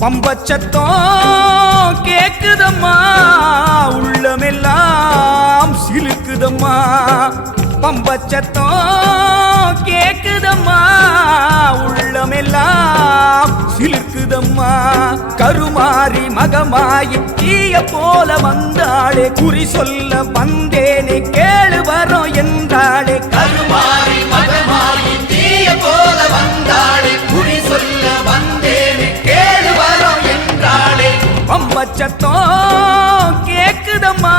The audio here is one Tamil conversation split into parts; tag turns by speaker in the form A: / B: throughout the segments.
A: பம்பச்சத்தம் கேக்குதம்மா உள்ளமெல்லாம் சிலுக்குதம்மா. பம்பச்சத்தம் கேக்குதம்மா உள்ளமெல்லாம் சிலுக்குதம்மா. கருமாறி மகமாயி தீய போல வந்தாளே குறி சொல்ல வந்தேனே கேளு சத்தம் கேக்குதம்மா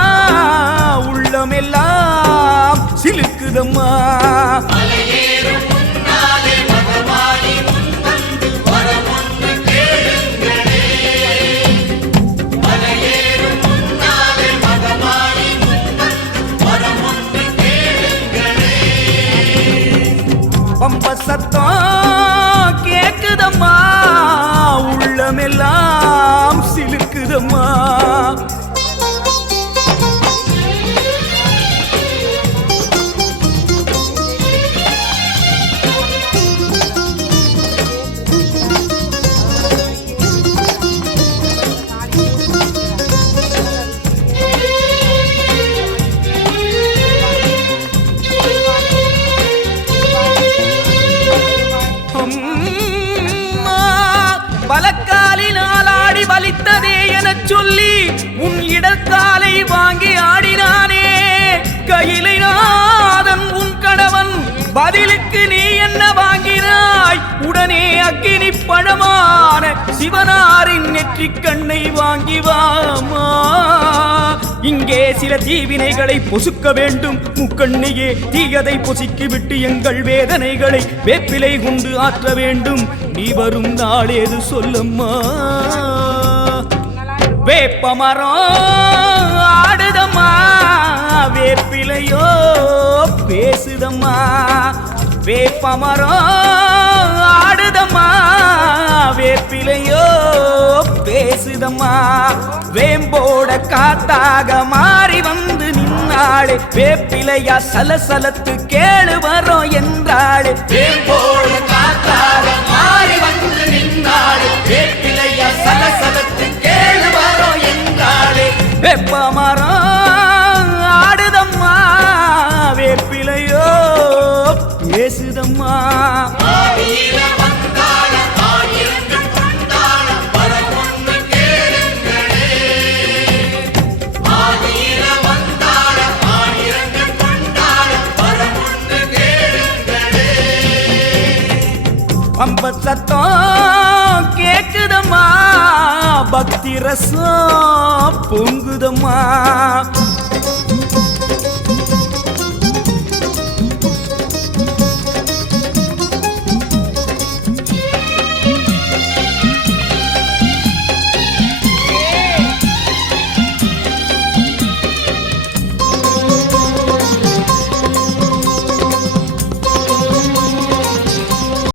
B: வரமொன்று கேளுங்களே
A: பம்ப சத்தம் சொல்லி உன் இடக்காலை வாங்கி ஆடினானே. கையிலை நாதன் உன் கணவன் பதிலுக்கு நீ என்ன வாங்கினாய்? உடனே அக்கினி பழமான சிவனாரின் நெற்றிக் கண்ணை வாங்கி வாமா. இங்கே சில தீவினைகளை பொசுக்க வேண்டும். முக்கண்ணியே தீயதை பொசுக்கி விட்டு எங்கள் வேதனைகளை வேப்பிலை கொண்டு ஆற்ற வேண்டும். நீ வரும் நாளேது சொல்லம்மா. வேப்பமரம் ஆடுதம்மா வேப்பிலையோ பேசுதம்மா. வேப்பமரம் ஆடுதம்மா வேப்பிலையோ பேசுதம்மா. வேம்போட காத்தாக மாறி வந்து நின்னாளே வேப்பிலையா சலசலத்து கேளு வரோம் என்றாளே.
B: வேம்போட காத்தாக
A: பம்ப சத்தம் கேக்குதம்மா பக்தி ரசம் பொங்குதம்மா.